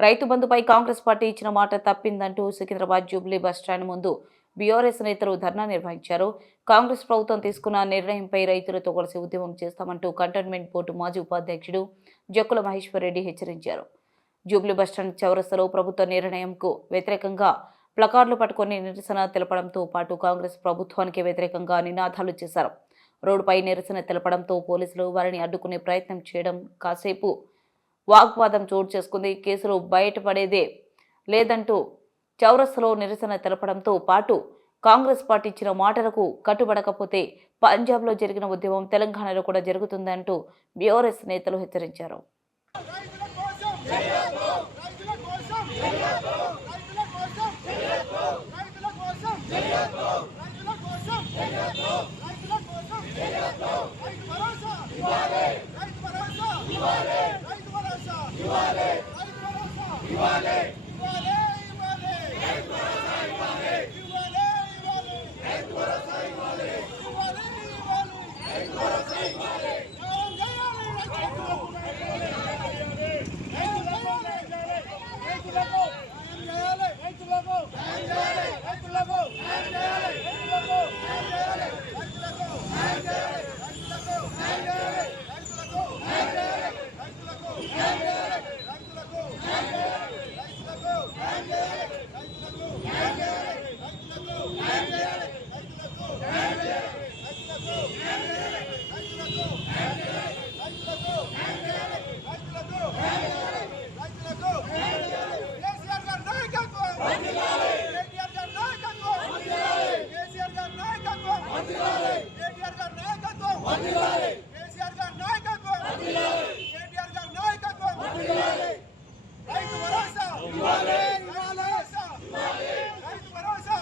రైతు బంధుపై కాంగ్రెస్ పార్టీ ఇచ్చిన మాట తప్పిందంటూ సికింద్రాబాద్ జూబ్లీ బస్టాండ్ ముందు బీఆర్ఎస్ నేతలు ధర్నా నిర్వహించారు. కాంగ్రెస్ ప్రభుత్వం తీసుకున్న నిర్ణయంపై రైతులతో కలిసి ఉద్యమం చేస్తామంటూ కంటోన్మెంట్ బోర్డు మాజీ ఉపాధ్యక్షుడు జక్కుల మహేశ్వర్ రెడ్డి హెచ్చరించారు. జూబ్లీ బస్టాండ్ చౌరస్తలో ప్రభుత్వ నిర్ణయంకు వ్యతిరేకంగా ప్లకార్డులు పట్టుకొని నిరసన తెలపడంతో పాటు కాంగ్రెస్ ప్రభుత్వానికి వ్యతిరేకంగా నినాదాలు చేశారు. రోడ్డుపై నిరసన తెలపడంతో పోలీసులు వారిని అడ్డుకునే ప్రయత్నం చేయడం కాసేపు వాగ్వాదం చోటు చేసుకుంది. కేసులు బయటపడేదే లేదంటూ చౌరస్తలో నిరసన తెలపడంతో పాటు కాంగ్రెస్ పార్టీ ఇచ్చిన మాటలకు కట్టుబడకపోతే పంజాబ్లో జరిగిన ఉద్యమం తెలంగాణలో కూడా జరుగుతుందంటూ బీఆర్ఎస్ నేతలు హెచ్చరించారు రైతుల కోసం చేయొద్దు రైతుల కోసం చేయొద్దు రైతుల కోసం చేయొద్దు రైతుల కోసం చేయొద్దు రైతుల కోసం చేయొద్దు రైతుల కోసం చేయొద్దు రైతు భరోసా ఇవ్వాలి రైతు భరోసా ఇవ్వాలి రైతు భరోసా ఇవ్వాలి రైతు భరోసా ఇవ్వాలి ఇవ్వాలి ఇవ్వాలి రైతు భరోసా ఇవ్వాలి ఇవ్వాలి ఇవ్వాలి రైతు భరోసా ఇవ్వాలి ఇవ్వాలి ఇవ్వాలి రైతు భరోసా ఇవ్వాలి న్యాయం చేయాలి రైతులకు కేసీఆర్ గారి నాయకత్వం కేటీఆర్ గారి నాయకత్వం కేసీఆర్ గారి నాయకత్వం కేటీఆర్ గారి నాయకత్వం కేసీఆర్ గారి నాయకత్వం కేటీఆర్ గారి నాయకత్వం రైతు భరోసా రైతు భరోసా రైతు భరోసా రైతు భరోసా రైతు భరోసా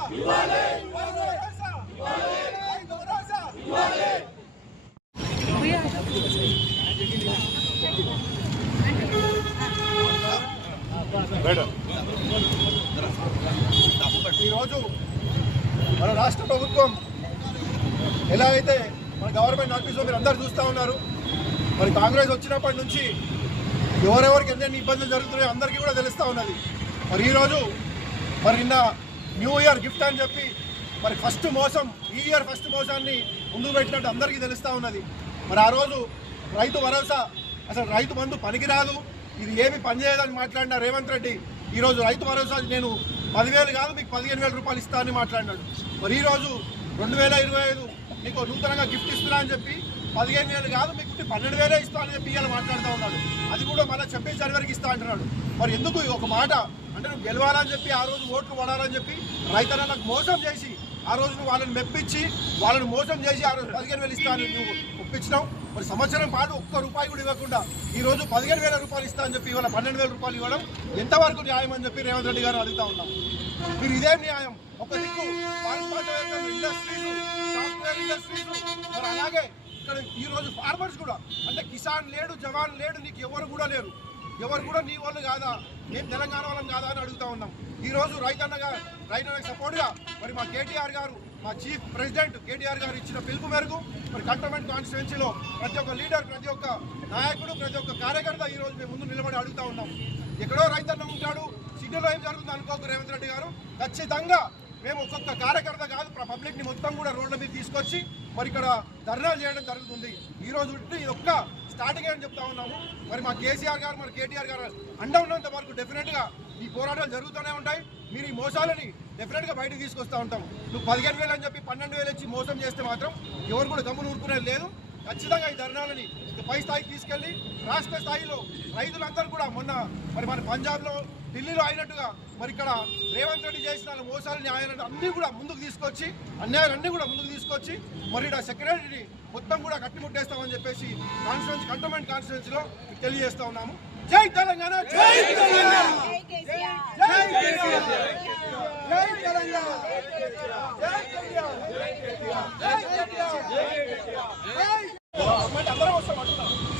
ఈరోజు మన రాష్ట్ర ప్రభుత్వం ఎలా అయితే మన గవర్నమెంట్ ఆఫీస్లో మీరు అందరు చూస్తూ ఉన్నారు మరి కాంగ్రెస్ వచ్చినప్పటి నుంచి ఎవరెవరికి ఎన్నెన్ని ఇబ్బందులు జరుగుతున్నాయో అందరికీ కూడా తెలుస్తూ ఉన్నది. మరి ఈరోజు మరి నిన్న న్యూ ఇయర్ గిఫ్ట్ అని చెప్పి మరి ఫస్ట్ మోసం ఈ ఇయర్ ఫస్ట్ మోసాన్ని ముందుకు పెట్టినట్టు అందరికీ తెలుస్తూ ఉన్నది. మరి ఆ రోజు రైతు భరోసా అసలు రైతు బంధు పనికిరాదు ఇది ఏమి పనిచేయదని మాట్లాడిన రేవంత్ రెడ్డి ఈరోజు రైతు భరోసా నేను పదివేలు కాదు మీకు పదిహేను వేల రూపాయలు ఇస్తా అని మాట్లాడినాడు. మరి ఈరోజు రెండు వేల ఇరవై ఐదు నీకు నూతనంగా గిఫ్ట్ ఇస్తున్నా అని చెప్పి పదిహేను వేలు కాదు మీకు పన్నెండు వేలే ఇస్తా అని చెప్పి ఇవాళ మాట్లాడుతూ ఉన్నాడు. అది కూడా మళ్ళీ చెప్పే జనవరికి ఇస్తా అంటున్నాడు. మరి ఎందుకు ఒక మాట? అంటే నువ్వు గెలవాలని చెప్పి ఆ రోజు ఓట్లు పడాలని చెప్పి రైతన్నలకు మోసం చేసి ఆ రోజు నువ్వు వాళ్ళని మెప్పించి వాళ్ళని మోసం చేసి ఆ రోజు పదిహేను వేలు ఇస్తాను నువ్వు ఒప్పించినావు. మరి సంవత్సరం పాటు ఒక్క రూపాయి కూడా ఇవ్వకుండా ఈ రోజు పదిహేను వేల రూపాయలు ఇస్తా అని చెప్పి ఇవాళ పన్నెండు వేల రూపాయలు ఇవ్వడం ఎంతవరకు న్యాయం అని చెప్పి రేవంత్ రెడ్డి గారు అడుగుతా ఉన్నాం మీరు ఇదేం న్యాయం? ఒక దిక్కు పారిశ్రామిక సాఫ్ట్వేర్ ఇండస్ట్రీలు ఈరోజు ఫార్మర్స్ కూడా అంటే కిసాన్ లేడు జవాన్ లేడు నీకు ఎవరు కూడా లేరు. ఎవరు కూడా నీ వాళ్ళు కాదా? మేము తెలంగాణ వాళ్ళం కాదా అని అడుగుతా ఉన్నాం. ఈరోజు రైతన్నగా రైతన్నకు సపోర్ట్గా మరి మా కేటీఆర్ గారు మా చీఫ్ ప్రెసిడెంట్ కేటీఆర్ గారు ఇచ్చిన పిలుపు మేరకు మరి కంటోన్మెంట్ కాన్స్టిట్యున్సీలో ప్రతి ఒక్క లీడర్ ప్రతి ఒక్క నాయకుడు ప్రతి ఒక్క కార్యకర్త ఈరోజు మేము ముందు నిలబడి అడుగుతా ఉన్నాం. ఎక్కడో రైతన్న ఉంటాడు సిటీలో ఏం జరుగుతుంది అనుకోకు రేవంత్ రెడ్డి గారు. ఖచ్చితంగా మేము ఒక్కొక్క కార్యకర్త కాదు పబ్లిక్ని మొత్తం కూడా రోడ్ల మీద తీసుకొచ్చి మరి ఇక్కడ ధర్నాలు చేయడం జరుగుతుంది. ఈ రోజు ఇది ఒక్క స్టార్టింగ్ అని చెప్తా ఉన్నాము. మరి మా కేసీఆర్ గారు మరి కేటీఆర్ గారు అండ ఉన్నంత వరకు డెఫినెట్గా ఈ పోరాటాలు జరుగుతూనే ఉంటాయి. మీరు ఈ మోసాలని డెఫినెట్గా బయటకు తీసుకొస్తా ఉంటాం నువ్వు పదిహేను వేలు అని చెప్పి పన్నెండు వేలు ఇచ్చి మోసం చేస్తే మాత్రం ఎవరు కూడా గమ్ములు ఊరుకునేది లేదు. ఖచ్చితంగా ఈ ధర్నాలని పై స్థాయికి తీసుకెళ్ళి రాష్ట్ర స్థాయిలో రైతులందరూ కూడా మొన్న మరి మన పంజాబ్లో ఢిల్లీలో అయినట్టుగా మరి ఇక్కడ రేవంత్ రెడ్డి చేసిన మోసాలు న్యాయాలను అన్నీ కూడా ముందుకు తీసుకొచ్చి అన్యాయాలన్నీ కూడా ముందుకు తీసుకొచ్చి మరి ఇక్కడ సెక్రటరీని మొత్తం కూడా కట్టిముట్టేస్తామని చెప్పేసి కాన్ఫరెన్స్ కంటోన్మెంట్ కాన్స్టిట్యూన్సీలో తెలియజేస్తా ఉన్నాము. జై తెలంగాణ!